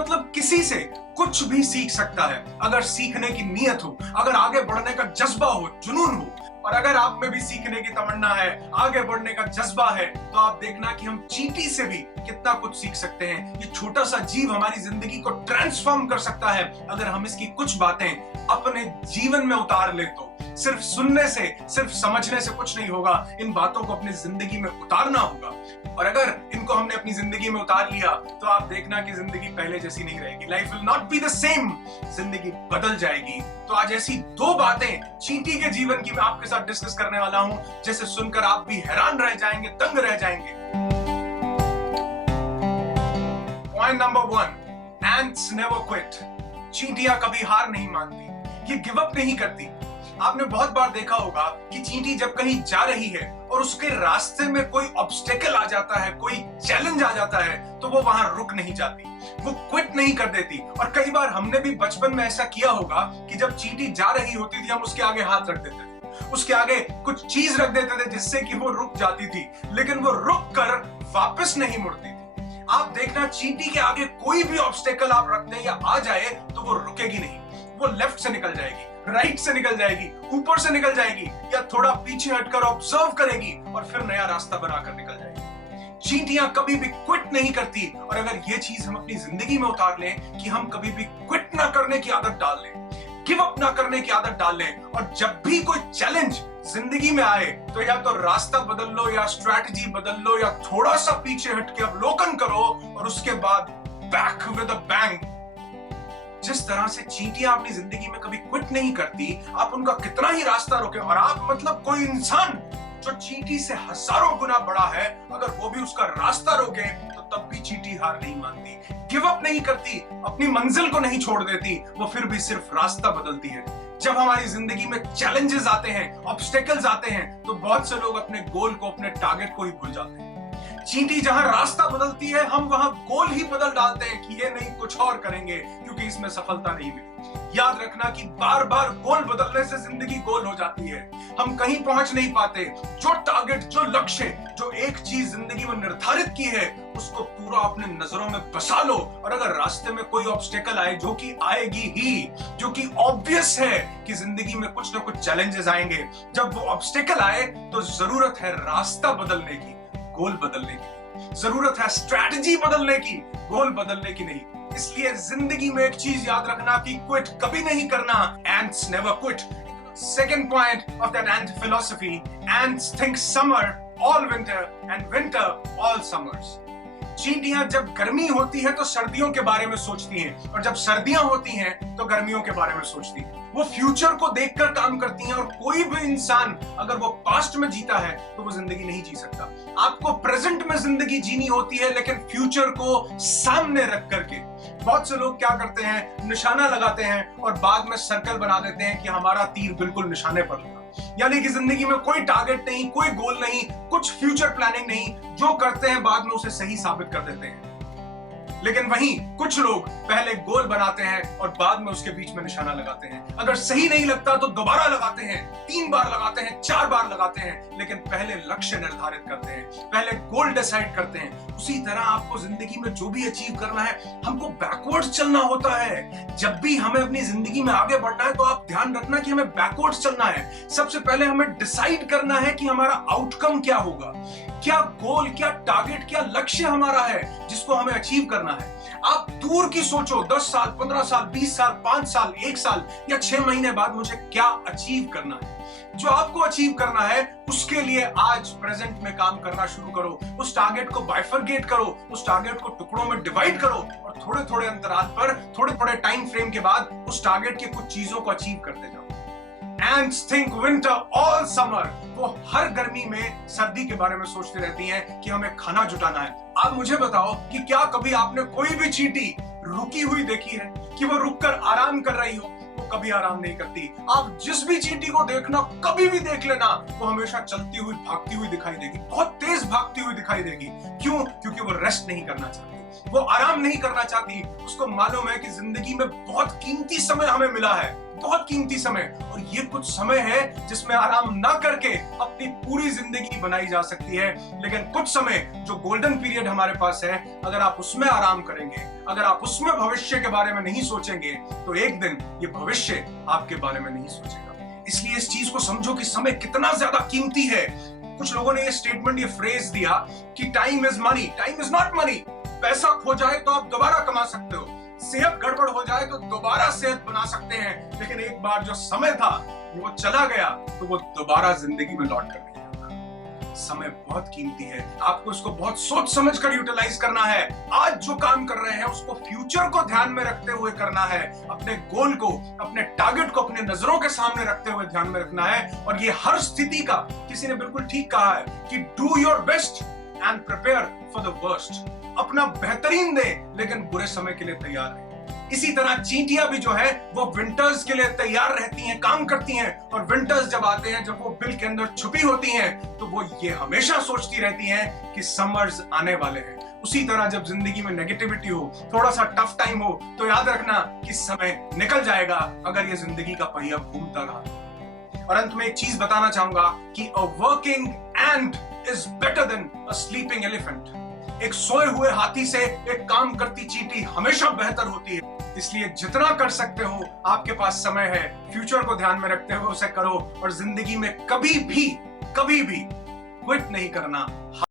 मतलब किसी से कुछ भी सीख सकता है अगर सीखने की नीयत हो, अगर आगे बढ़ने का जज्बा हो, जुनून हो। और अगर आप में भी सीखने की तमन्ना है, आगे बढ़ने का जज्बा है, तो आप देखना कि हम चींटी से भी कितना कुछ सीख सकते हैं। ये छोटा सा जीव हमारी जिंदगी को ट्रांसफॉर्म कर सकता है अगर हम इसकी कुछ बातें अपने जीवन में उतार ले तो। सिर्फ सुनने से, सिर्फ समझने से कुछ नहीं होगा, इन बातों को अपनी जिंदगी में उतारना होगा। और अगर इनको हमने अपनी जिंदगी में उतार लिया तो आप देखना कि जिंदगी पहले जैसी नहीं रहेगी। Life will not be the same, जिंदगी बदल जाएगी। तो आज ऐसी दो बातें चींटी के जीवन की मैं आपके साथ डिस्कस करने वाला हूं, जैसे सुनकर आप भी हैरान रह जाएंगे, दंग रह जाएंगे। Point number 1, ants never quit. चींटियां कभी हार नहीं मानती, ये गिव अप नहीं करती। आपने बहुत बार देखा होगा कि चींटी जब कहीं जा रही है और उसके रास्ते में कोई ऑब्स्टेकल आ जाता है, कोई चैलेंज आ जाता है, तो वो वहां रुक नहीं जाती, वो क्विट नहीं कर देती। और कई बार हमने भी बचपन में ऐसा किया होगा कि जब चींटी जा रही होती थी हम उसके आगे हाथ रख देते थे, उसके आगे कुछ चीज रख देते थे जिससे कि वो रुक जाती थी, लेकिन वो रुक कर वापस नहीं मुड़ती थी। आप देखना चींटी के आगे कोई भी ऑब्स्टेकल आप रख दें या आ जाए तो वो रुकेगी नहीं। वो लेफ्ट से निकल जाएगी, राइट से निकल जाएगी, ऊपर से निकल जाएगी, या थोड़ा पीछे हटकर ऑब्जर्व करेगी और फिर नया रास्ता बनाकर निकल जाएगी। चींटियां कभी भी क्विट नहीं करती। और अगर ये चीज हम अपनी जिंदगी में उतार लें कि हम कभी भी क्विट ना करने की आदत डाल लें, गिव अप ना करने की आदत डाल लें, और जब भी कोई चैलेंज जिंदगी में आए तो या तो रास्ता बदल लो, या स्ट्रैटेजी बदल लो, या थोड़ा सा पीछे हटके अवलोकन करो और उसके बाद बैक विद अ बैंग। जिस तरह से चींटियां अपनी जिंदगी में कभी क्विट नहीं करती, आप उनका कितना ही रास्ता रोके, और आप मतलब कोई इंसान जो चींटी से हजारों गुना बड़ा है, अगर वो भी उसका रास्ता रोके तो तब भी चींटी हार नहीं मानती, गिव अप नहीं करती, अपनी मंजिल को नहीं छोड़ देती, वो फिर भी सिर्फ रास्ता बदलती है। जब हमारी जिंदगी में चैलेंजेस आते हैं, ऑब्स्टेकल्स आते हैं, तो बहुत से लोग अपने गोल को, अपने टारगेट को ही भूल जाते हैं। चींटी जहां रास्ता बदलती है, हम वहां गोल ही बदल डालते हैं कि ये नहीं कुछ और करेंगे क्योंकि इसमें सफलता नहीं मिली। याद रखना कि बार बार गोल बदलने से जिंदगी गोल हो जाती है, हम कहीं पहुंच नहीं पाते। जो टारगेट, जो लक्ष्य, जो एक चीज जिंदगी में निर्धारित की है, उसको पूरा अपने नजरों में बसा लो। और अगर रास्ते में कोई ऑब्स्टेकल आए, जो कि आएगी ही, जो कि ऑब्वियस है कि जिंदगी में कुछ ना कुछ चैलेंजेस आएंगे, जब वो ऑब्स्टेकल आए तो जरूरत है रास्ता बदलने की, गोल बदलने की। जरूरत है स्ट्रैटेजी बदलने की, गोल बदलने की नहीं। इसलिए जिंदगी में एक चीज याद रखना कि क्विट कभी नहीं करना। Ants never quit. Second point of that ant philosophy, ants think summer all winter and winter all summers. चींटियां जब गर्मी होती है तो सर्दियों के बारे में सोचती हैं, और जब सर्दियां होती हैं तो गर्मियों के बारे में सोचती हैं। वो फ्यूचर को देखकर काम करती हैं, और कोई भी इंसान अगर वो पास्ट में जीता है तो वो जिंदगी नहीं जी सकता। आपको प्रेजेंट में जिंदगी जीनी होती है, लेकिन फ्यूचर को सामने रख करके। बहुत से लोग क्या करते हैं, निशाना लगाते हैं और बाद में सर्कल बना देते हैं कि हमारा तीर बिल्कुल निशाने पर लगा। यानी कि जिंदगी में कोई टारगेट नहीं, कोई गोल नहीं, कुछ फ्यूचर प्लानिंग नहीं, जो करते हैं बाद में उसे सही साबित कर देते हैं। लेकिन वहीं कुछ लोग पहले गोल बनाते हैं और बाद में उसके बीच में निशाना लगाते हैं। अगर सही नहीं लगता तो दोबारा लगाते हैं, 3 बार लगाते हैं, 4 बार लगाते हैं, लेकिन पहले लक्ष्य निर्धारित करते हैं, पहले गोल डिसाइड करते हैं। उसी तरह आपको जिंदगी में जो भी अचीव करना है, हमको बैकवर्ड्स चलना होता है। जब भी हमें अपनी जिंदगी में आगे बढ़ना है तो आप ध्यान रखना कि हमें बैकवर्ड्स चलना है। सबसे पहले हमें डिसाइड करना है कि हमारा आउटकम क्या होगा, क्या गोल, क्या टारगेट, क्या लक्ष्य हमारा है जिसको हमें अचीव करना है। आप दूर की सोचो, 10 साल, 15 साल, 20 साल, 5 साल, 1 साल या 6 महीने बाद मुझे क्या अचीव करना है। जो आपको अचीव करना है उसके लिए आज प्रेजेंट में काम करना शुरू करो। उस टारगेट को बाइफरगेट करो, उस टारगेट को टुकड़ों में डिवाइड करो, और थोड़े थोड़े अंतराल पर, थोड़े थोड़े टाइम फ्रेम के बाद उस टारगेट की कुछ चीजों को अचीव करते जाओ। Ants think winter all summer। वो हर गर्मी में सर्दी के बारे में सोचती रहती हैं कि हमें खाना जुटाना है। अब मुझे बताओ कि क्या कभी आपने कोई भी चींटी रुकी हुई देखी है कि वो रुककर आराम कर रही हो? वो कभी आराम नहीं करती। आप जिस भी चींटी को देखना, कभी भी देख लेना, वो हमेशा चलती हुई, भागती हुई दिखाई देगी, बहुत तेज भागती हुई दिखाई देगी। क्यों? क्योंकि वो रेस्ट नहीं करना चाहती। वो आराम नहीं करना चाहती। उसको मालूम है कि जिंदगी में बहुत कीमती समय हमें मिला है, बहुत कीमती समय, और ये कुछ समय है जिसमें आराम ना करके अपनी पूरी जिंदगी बनाई जा सकती है। लेकिन कुछ समय जो गोल्डन पीरियड हमारे पास है, अगर आप उसमें आराम करेंगे, अगर आप उसमें भविष्य के बारे में नहीं सोचेंगे, तो एक दिन ये भविष्य आपके बारे में नहीं सोचेगा। इसलिए इस चीज को समझो कि समय कितना ज्यादा कीमती है। कुछ लोगों ने ये स्टेटमेंट, ये फ्रेज दिया कि time is money. Time is not money. पैसा खो जाए तो आप दोबारा कमा सकते हो, सेहत गड़बड़ हो जाए तो दोबारा सेहत बना सकते हैं, लेकिन एक बार जो समय था वो चला गया तो वो दोबारा जिंदगी में लौट कर नहीं आता। समय बहुत कीमती है, आपको इसको बहुत सोच समझ कर यूटिलाइज करना है। आज जो काम कर रहे हैं उसको फ्यूचर को ध्यान में रखते हुए करना है, अपने गोल को, अपने टारगेट को अपने नजरों के सामने रखते हुए ध्यान में रखना है। और ये हर स्थिति का, किसी ने बिल्कुल ठीक कहा है कि do your best and prepare for the worst. अपना बेहतरीन दे लेकिन बुरे समय के लिए तैयार है। इसी तरह चींटियां भी जो है वो विंटर्स के लिए तैयार रहती हैं, काम करती हैं, और विंटर्स जब आते हैं, जब वो बिल के अंदर छुपी होती हैं, तो वो ये हमेशा सोचती रहती हैं कि समर्स आने वाले हैं। उसी तरह जब जिंदगी में नेगेटिविटी हो, थोड़ा सा टफ टाइम हो, तो याद रखना कि समय निकल जाएगा अगर ये जिंदगी का पहिया घूमता रहा। और अंत में एक चीज बताना चाहूंगा कि a working ant is better than a sleeping elephant. एक सोए हुए हाथी से एक काम करती चींटी हमेशा बेहतर होती है। इसलिए जितना कर सकते हो, आपके पास समय है, फ्यूचर को ध्यान में रखते हुए उसे करो, और जिंदगी में कभी भी क्विट नहीं करना।